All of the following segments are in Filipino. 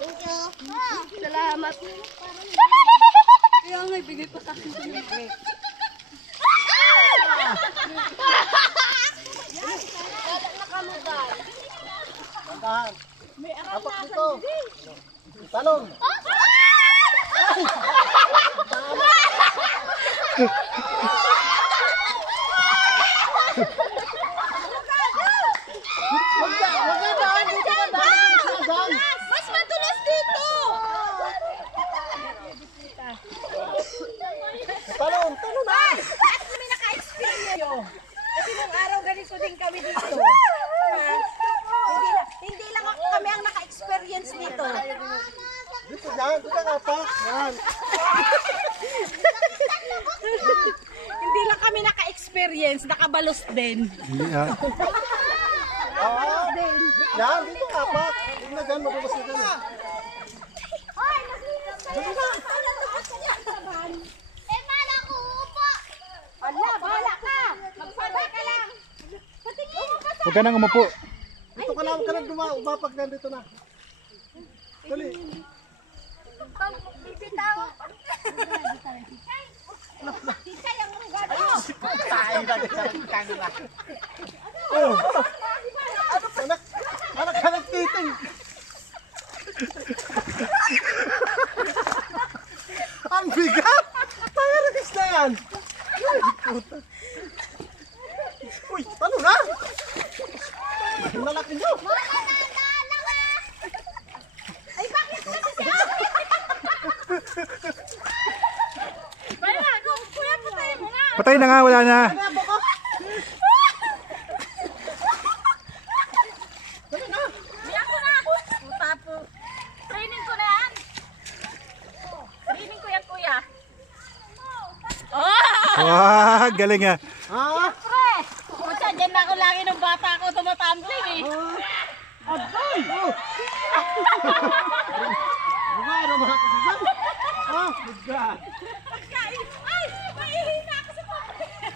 Thank you. Salamat. Kaya nga, ibigay pa sa akin. Nakamudan. Tandahan. Apak dito. Talong. Mas madulas dito. Talong na. At kami naka-experience. Kasi nung araw ganito din kami dito. Hindi lang kami ang naka-experience dito. Dito dyan, dito ka pa. Yan. Hindi lang kami naka-experience, nakabalos din. Yan, dito ka pa. Dito na dyan, mabulas na dyan. Ay, nasinas kayo. Eh, mala ko po. Ala, bahala ka. Magsabay ka lang. Patingin mo pa sa... Huwag ka nang umupo. Dito ka na, huwag ka na umapag na dito na. Dali. Bibitaw. Kita yang gado. Oh. Anak ka nagtiting. Ang bigat. Tayo na na yan. Uy, talo na. Ang lalaki nyo. Ay, bakit kasi siya? Wala, kuya, patay mo na. Patay na nga, wala na. Biyak ko na. Puta po. Training ko na yan. Training ko yan, kuya. Oh! Wah, galing ah. Ha? Pre! Puta, dyan na ako lagi ng bata ako tumatambling eh. Adoy! Buka na mga kasasal. Ah, buka. Pagkain. Ay! Maihina ako sa pagkain.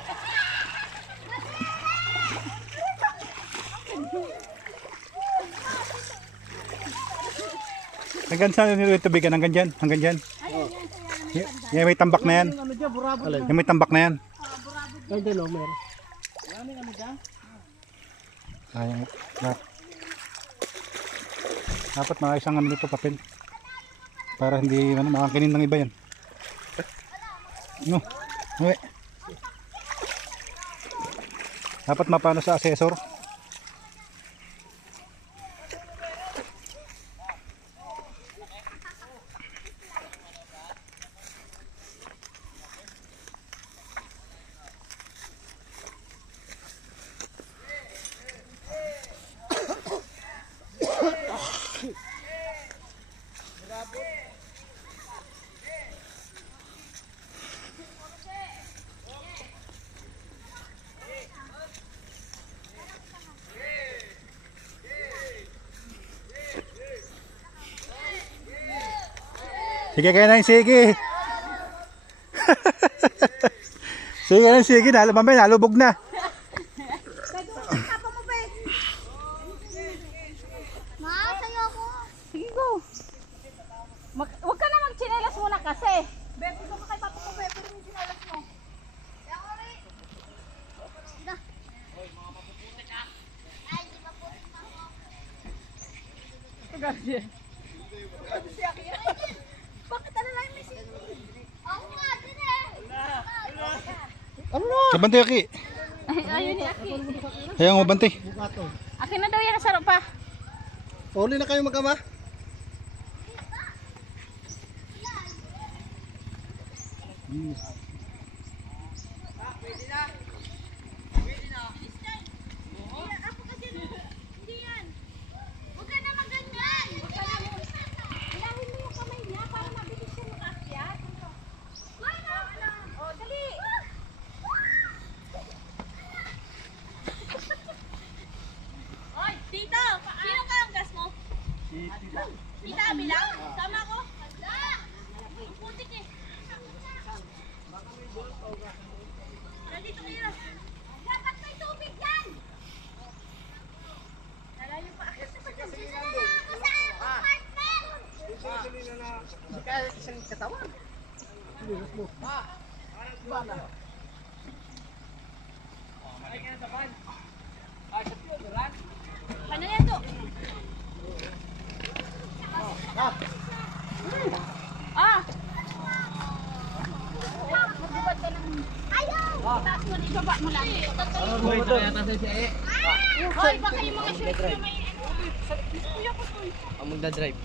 Hanggang saan yung tubigan? Hanggang dyan? Hanggang dyan? Yung may tambak na yan. Ano dyan, burabot. Yung may tambak na yan. Ay, din o, meron. Sayang. Dapat mga isang ano dito papel. Para hindi makakinin ng iba yan. No. Uwi. Dapat mapano sa assessor. Sige kayo na yung sige. Sige na yung sige. Mamaya nalubog na. Tapa mo ba eh? Ma, sayo ako. Sige go. Huwag ka na magchinelas muna kasi. Bebe, ito ka kay papa mo, bebe, pero yung chinelas mo. Kaya ko rin. Sige. Ay, di maputik pa ako. Pagkakasya. Bakit ano lang yung message? Ako nga, din eh. Ano na? Sa bantay Aki. Ayun ni Aki. Ayaw mo bantay. Bukato. Akin na daw yan, nasarap pa. Uli na kayo mag-ama? Ako kasi, hindi yan. Huwag ka naman ganyan. Ilahin mo yung kamay niya para mabilis siya makaakyat. O, dali. Oy, tito, sino ka ang gas mo? Tita, bilang? Sama ko? Ang putik eh. Nandito kayo. Dapat may tubig yan. Nalayo pa. Saan? katawan. Bilis mo. Bala. Ano yan to? Ah! Magbubad ka ng... Ayaw! Itaas mo na, ibaba mo lang. Hoy, baka yung mga shoes nyo may ano. Kuya ko to. Ang magdadrive.